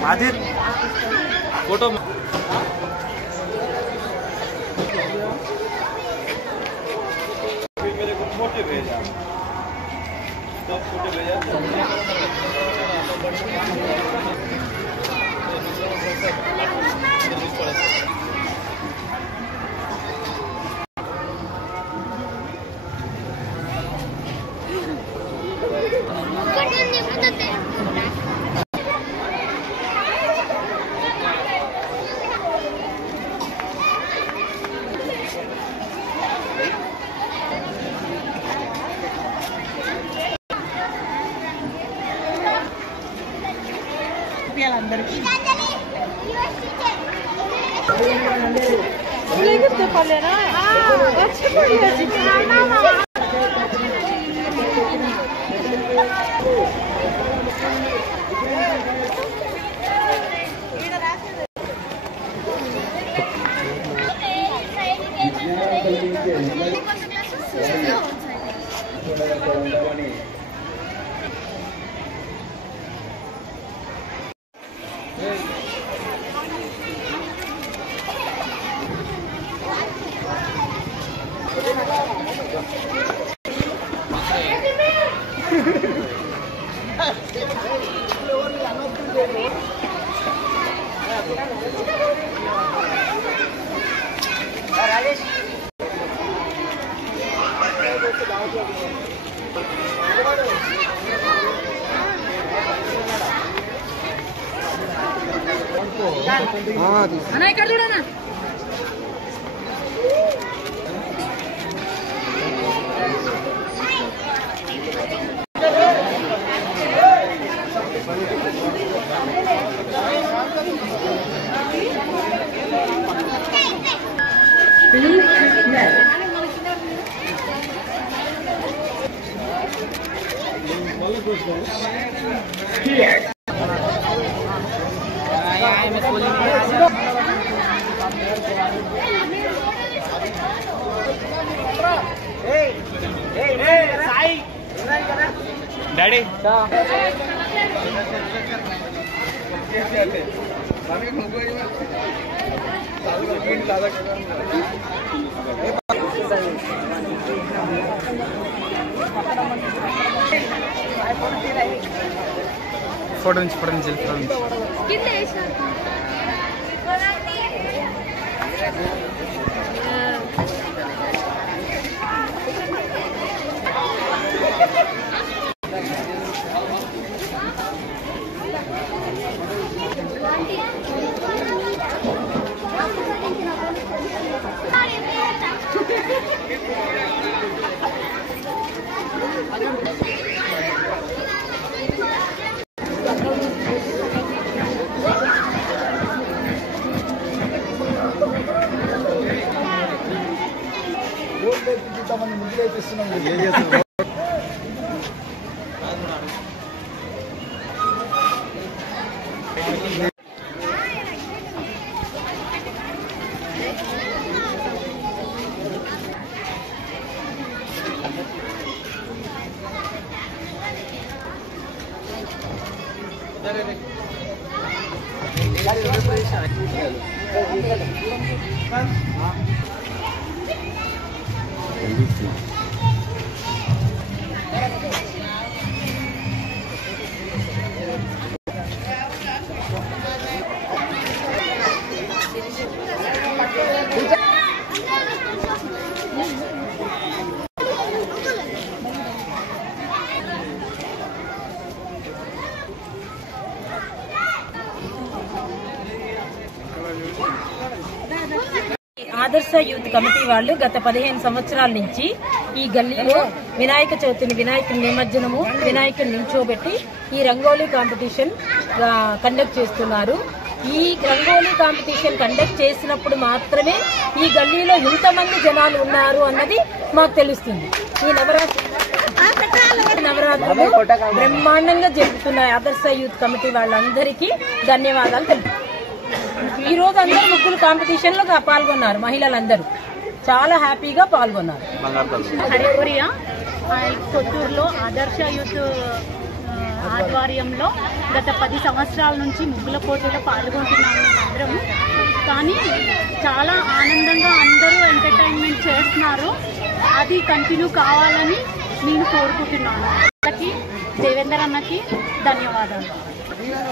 Majid photo मेरे को photo भेजा तो फोटो भेजा అన్న ఇక్కడ చూడనా डैडी फोटो ఆదర్శ యూత్ కమిటీ వాళ్ళు గత 15 సంవత్సరాల నుంచి ఈ గల్లీలో వినాయక చవితిని వినాయకుని నిమజ్జనము వినాయకుని నిల్చోబెట్టి ఈ రంగోలీ కాంపిటీషన్ కండక్ట్ చేస్తున్నారు. ఈ రంగోలీ కాంపిటీషన్ కండక్ట్ చేసినప్పుడు మాత్రమే ఈ గల్లీలో ఇంతమంది జనాలు ఉన్నారు అన్నది మాకు తెలుస్తుంది. ఈ నవరాత్రులు బ్రహ్మాండంగా జరుపుతున్న ఆదర్శ యూత్ కమిటీ వాళ్ళందరికీ ధన్యవాదాలు తెలుపు. ఈ రోజు అందరూ ముగ్గురు కాంపిటీషన్ లో పాల్గొన్నారు మహిళలందరూ. చాలా హ్యాపీగా పాల్గొన్నారు. హరిప్రియ కొత్తూరులో ఆదర్శ యూత్ ఆధ్వర్యంలో గత 10 సంవత్సరాల నుంచి ముగ్గుల పోటీలో పాల్గొంటున్నాము అందరం. కానీ చాలా ఆనందంగా అందరూ ఎంటర్టైన్మెంట్ చేస్తున్నారు. అది కంటిన్యూ కావాలని నేను కోరుకుంటున్నాను. దేవేందర్ అన్నకి ధన్యవాదాలు.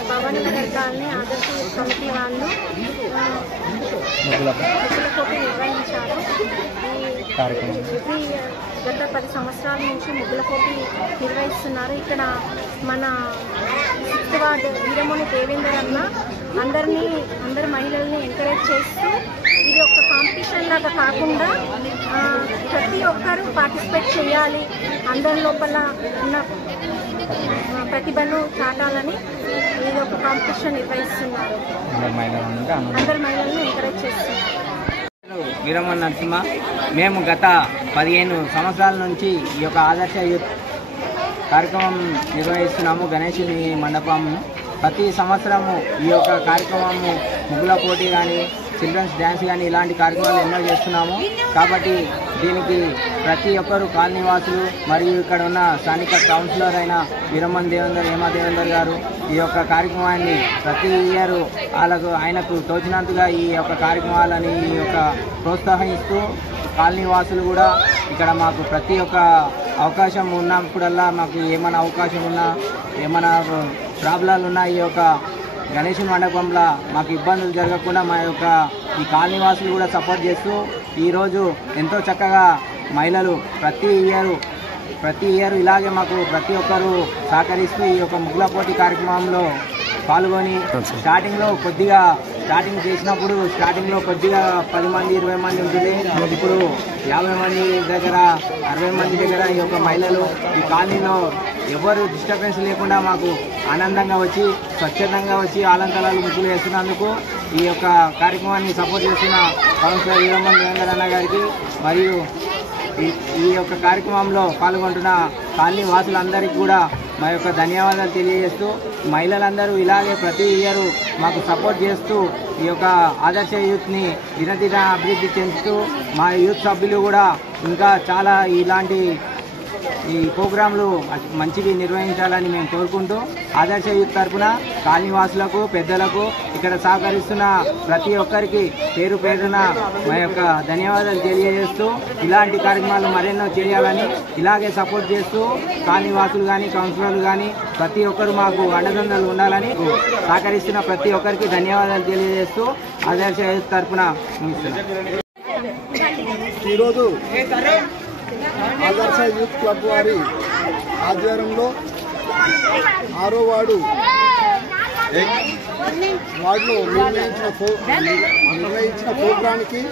భవానీ నగర్ కాలనీ ఆదర్శ కమిటీ వాళ్ళు ముగ్గుల పోటీ నిర్వహించారు. గత 10 సంవత్సరాల నుంచి ముగ్గుల పోటీ నిర్వహిస్తున్నారు. ఇక్కడ మన 6th వార్డు వీరమణి దేవేందర్ అన్న అందరు మహిళల్ని ఎంకరేజ్ చేస్తూ ఇది ఒక కాంపిటీషన్ లాగా కాకుండా ప్రతి ఒక్కరూ పార్టిసిపేట్ చేయాలి, అందరి లోపల ఉన్న ప్రతిభను చాటాలని ఇది ఒక కాంపిటీషన్ నిర్వహిస్తున్నారు. అందరు మహిళలను ఎంకరేజ్ చేస్తున్నారు. వీరమణి నరసింహ. మేము గత 15 సంవత్సరాల నుంచి ఈ యొక్క ఆదర్శ యూత్ కార్యక్రమం నిర్వహిస్తున్నాము. గణేశుని మండపం ప్రతి సంవత్సరము ఈ యొక్క కార్యక్రమము ముగ్గుల పోటీ కానీ చిల్డ్రన్స్ డ్యాన్స్ కానీ ఇలాంటి కార్యక్రమాలు ఎన్నో చేస్తున్నాము. కాబట్టి దీనికి ప్రతి ఒక్కరు కాలనీవాసులు మరియు ఇక్కడ ఉన్న స్థానిక కౌన్సిలర్ అయిన వీరమణి దేవేందర్ హేమా దేవేందర్ గారు ఈ యొక్క కార్యక్రమాన్ని ప్రతి ఇయర్ ఆయనకు తోచినంతగా ఈ యొక్క కార్యక్రమాలని ఈ యొక్క ప్రోత్సహిస్తూ కాలనీవాసులు కూడా ఇక్కడ మాకు ప్రతి ఒక్క అవకాశం ఉన్నప్పుడల్లా మాకు ఏమైనా అవకాశం ఉన్నా ఏమైనా ప్రాబ్లాలు ఉన్నా ఈ యొక్క గణేష్ మండపంలో మాకు ఇబ్బందులు జరగకుండా మా యొక్క ఈ కాలనీవాసులు కూడా సపోర్ట్ చేస్తూ ఈరోజు ఎంతో చక్కగా మహిళలు ప్రతి ఇయర్ ఇలాగే మాకు ప్రతి ఒక్కరు సహకరిస్తూ ఈ యొక్క ముగ్గుల పోటీ కార్యక్రమంలో పాల్గొని స్టార్టింగ్ చేసినప్పుడు కొద్దిగా 10 మంది 20 మంది ఉంటుంది. ఇప్పుడు 50 మంది దగ్గర 60 మంది దగ్గర ఈ యొక్క మహిళలు ఈ కాలనీలో ఎవరు డిస్టర్బెన్స్ లేకుండా మాకు ఆనందంగా వచ్చి స్వచ్ఛందంగా వచ్చి ఆలంకరాలు ముగ్గులు వేస్తున్నందుకు ఈ యొక్క కార్యక్రమాన్ని సపోర్ట్ చేస్తున్న కౌన్సిలర్ వీరమణి దేవేందర్ అన్న గారికి మరియు ఈ యొక్క కార్యక్రమంలో పాల్గొంటున్న కాలనీ వాసులందరికీ కూడా మా యొక్క ధన్యవాదాలు తెలియజేస్తూ మహిళలందరూ ఇలాగే ప్రతి ఇయర్ మాకు సపోర్ట్ చేస్తూ ఈ యొక్క ఆదర్శ యూత్ని దినదిన అభివృద్ధి చెందుతూ మా యూత్ సభ్యులు కూడా ఇంకా చాలా ఇలాంటి ఈ ప్రోగ్రాంలు మంచివి నిర్వహించాలని మేము కోరుకుంటూ ఆదర్శ యూత్ తరఫున కాలనీవాసులకు పెద్దలకు ఇక్కడ సహకరిస్తున్న ప్రతి ఒక్కరికి పేరు పేరున మా యొక్క ధన్యవాదాలు తెలియజేస్తూ ఇలాంటి కార్యక్రమాలు మరెన్నో చేయాలని ఇలాగే సపోర్ట్ చేస్తూ కాలనీవాసులు కానీ కౌన్సిలర్లు కానీ ప్రతి ఒక్కరు మాకు అండదండలు ఉండాలని సహకరిస్తున్న ప్రతి ఒక్కరికి ధన్యవాదాలు తెలియజేస్తూ ఆదర్శ యూత్ తరఫున ముగిస్తున్నాం. ఈరోజు ఆదర్శ యూత్ క్లబ్ వారి ఆధ్వర్యంలో 6వ వార్డులో నిర్వహించిన ప్రోగ్రాంకి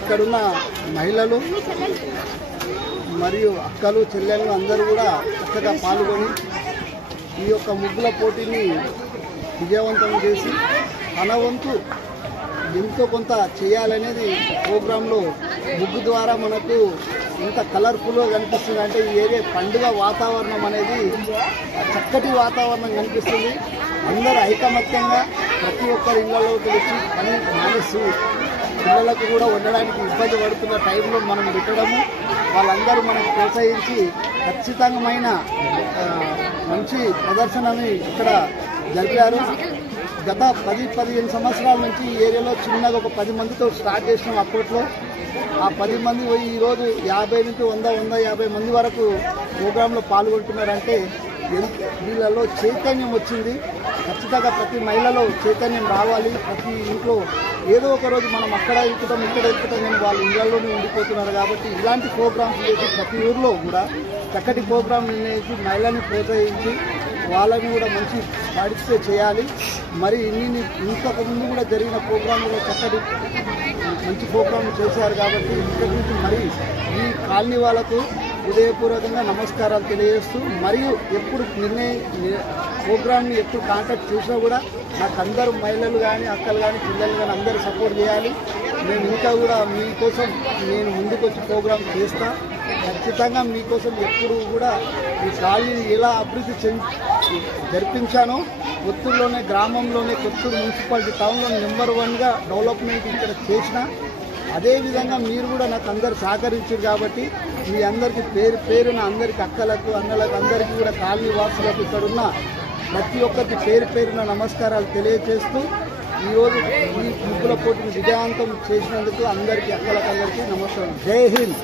ఇక్కడున్న మహిళలు మరియు అక్కలు చెల్లెళ్ళు అందరూ కూడా చక్కగా పాల్గొని ఈ యొక్క ముగ్గుల పోటీని విజయవంతం చేసి తన వంతు ఎంతో కొంత చేయాలనేది ప్రోగ్రాంలో ముగ్గు ద్వారా మనకు ఎంత కలర్ఫుల్గా కనిపిస్తుంది అంటే ఈ ఏరియా పండుగ వాతావరణం అనేది చక్కటి వాతావరణం కనిపిస్తుంది. అందరూ ఐకమత్యంగా ప్రతి ఒక్కరి ఇళ్లలోకి వచ్చి పని మానేసి పిల్లలకు కూడా ఉండడానికి ఇబ్బంది పడుతున్న టైంలో మనం పెట్టడము వాళ్ళందరూ మనకు ప్రోత్సహించి ఖచ్చితమైన మంచి ప్రదర్శనని ఇక్కడ జరిపారు. గత 10-15 సంవత్సరాల నుంచి ఈ ఏరియాలో చిన్నగా ఒక 10 మందితో స్టార్ట్ చేసినాం. అప్పట్లో ఆ 10 మంది పోయి ఈరోజు 50 నుంచి 100-150 మంది వరకు ప్రోగ్రాంలో పాల్గొంటున్నారంటే వీళ్ళలో చైతన్యం వచ్చింది. ఖచ్చితంగా ప్రతి మహిళలో చైతన్యం రావాలి. ప్రతి ఇంట్లో ఏదో ఒక రోజు మనం అక్కడ ఎక్కుతాం ఇక్కడ ఎక్కుతాం కానీ వాళ్ళు ఇళ్లలోనే ఉండిపోతున్నారు. కాబట్టి ఇలాంటి ప్రోగ్రామ్స్ చేసి ప్రతి ఊరిలో కూడా చక్కటి ప్రోగ్రాం నిర్ణయించి మహిళల్ని ప్రోత్సహించి వాళ్ళని కూడా మంచి పార్టిసిపేట్ చేయాలి. మరి ఇంతకుముందు కూడా జరిగిన ప్రోగ్రాంలో చక్కటి మంచి ప్రోగ్రాంలు చేశారు. కాబట్టి ఇక్కడి నుంచి మరి ఈ కాలనీ వాళ్ళకు హృదయపూర్వకంగా నమస్కారాలు తెలియజేస్తూ మరియు ఎప్పుడు ప్రోగ్రామ్ని ఎప్పుడు కాంటాక్ట్ చేసినా కూడా నాకు అందరూ మహిళలు కానీ అక్కలు కానీ పిల్లలు కానీ అందరూ సపోర్ట్ చేయాలి. మేము ఇంకా కూడా మీకోసం నేను ముందుకు వచ్చి ప్రోగ్రామ్ చేస్తా. ఖచ్చితంగా మీకోసం ఎప్పుడు కూడా ఈ కాలనీని ఎలా అభివృద్ధి జరిపించానో కొత్తూరులోనే గ్రామంలోనే కొత్తూరు మున్సిపాలిటీ టౌన్లో నెంబర్ 1గా డెవలప్మెంట్ ఇక్కడ చేసిన అదేవిధంగా మీరు కూడా నాకు అందరు సహకరించారు కాబట్టి మీ అందరికీ పేరున అందరికి అక్కలకు అన్నలకు అందరికీ కూడా కాలనీ వాసులకు ఇక్కడున్న ప్రతి ఒక్కరికి పేరున నమస్కారాలు తెలియజేస్తూ ఈరోజు ఈ ముగ్గుల పోటీని విజయవంతం చేసినందుకు అందరికీ అక్కలకందరికీ నమస్కారం. జై హింద్.